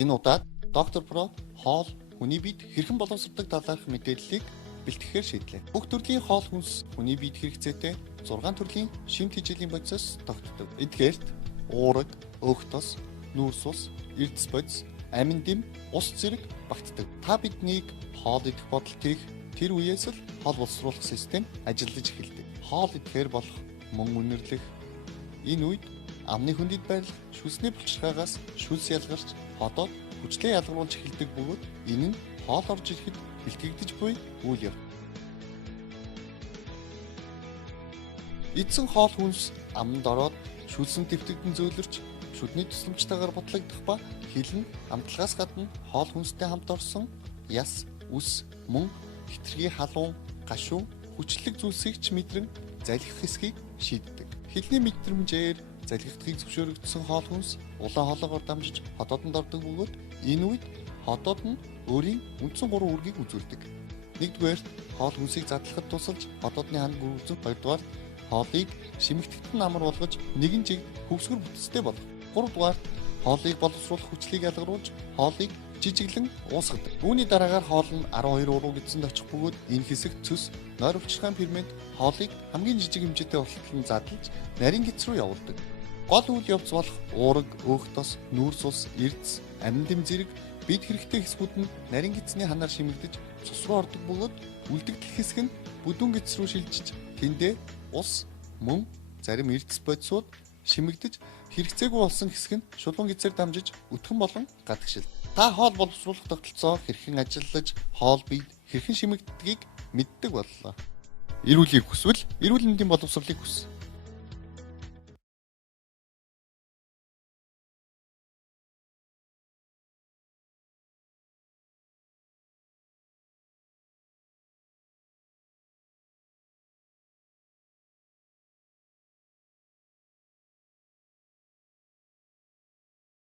Энэ удаад доктор Про хоол хүний биед хэрхэн боловсрдог талаарх мэдээллийг бэлтгэхээр шийдлээ. Бүх төрлийн хоол хүнс хүний биед хэрэгцээтэй 6 төрлийн шимт хичээлийн бодисоос тогтдог. Эдгээрт уураг, өөх тос, нүүрс ус, эрдэс бодис, амин дэм, ус зэрэг багтдаг. Та биднийг хоол идэх бодолд хийх тэр үеэс л хоол боловсруулах систем ажиллаж эхэлдэг. Хоол идэхээр болох мөн үнэрлэх энэ үед амны хүндэд байрлах шүлсний булчирхаагаас шүлс ялгарч ходоод хүчлээ ялгаруулж эхэлдэг бөгөөд энэ нь хоол орж ирэхэд бэлтгэгдэж буй үйл явдал. Эдсэн хоол хүнс аманд ороод шүлсэн твтэгдэн зөөлрч шүдний тусламжтайгаар бодлогдох ба хил нь амтлагаас гадна хоол хүнстэй хамт орсон яс, үс, мөн, хитрхи халуун, гашуун, хүчлэг зүйлсийг ч мэдрэн залхих хэсгийг шийддэг. Хилний мэдрэмжээр залхигдахыг зөвшөөрөгдсөн хоол хүнс улаан хоолоогоор дамжиж ходоодонд ордог бөгөөд энэ үед ходоод нь өөрийн үндсэн 3 үргийг үзүүлдэг. Нэгдүгээр хоол хүнсийг задлахад тусалж ходоодны ханаг үзэн, хоёрдугаар хоолыг шимэгдэхтэн амар болгож нэгэн жиг хөвсгөр бүтцтэй болгох. Гуравдугаар хоолыг боловсруулах хүчлийг ялгаруулж хоолыг жижиглэн уусгадаг. Үүний дараагаар хоол нь 12 уруу гэдсэнд очих бөгөөд энэ хэсэг цөс, нойр өвчрхайн фермент хоолыг хамгийн жижиг хэмжээтэй болтол нь задлаж нарийн гидс рүү явуулдаг. Гол үйл явц болох уураг, өөх тос, нүүрс ус, эрдэс, амин дэм зэрэг бид хэрэгтэй хэсгүүд нь нарийн гидсний ханаар шимэгдэж цус руу ордог бөгөөд үлдэгдэх хэсэг нь бүдүүн гидс рүү шилжиж тэндээ ус, мөн, зарим эрдэс бодисууд шимэгдэж хэрэгцээгүй болсон хэсэг нь шулуун гидсээр дамжиж өтгөн болон гадагшил. Та хоол боловсруулах тогтолцоо хэрхэн ажиллаж, хоол бие хэрхэн шимэгддгийг мэддэг боллоо. Эрүүлгийг хүсвэл эрүүл мэндийн боловсролыг хүс.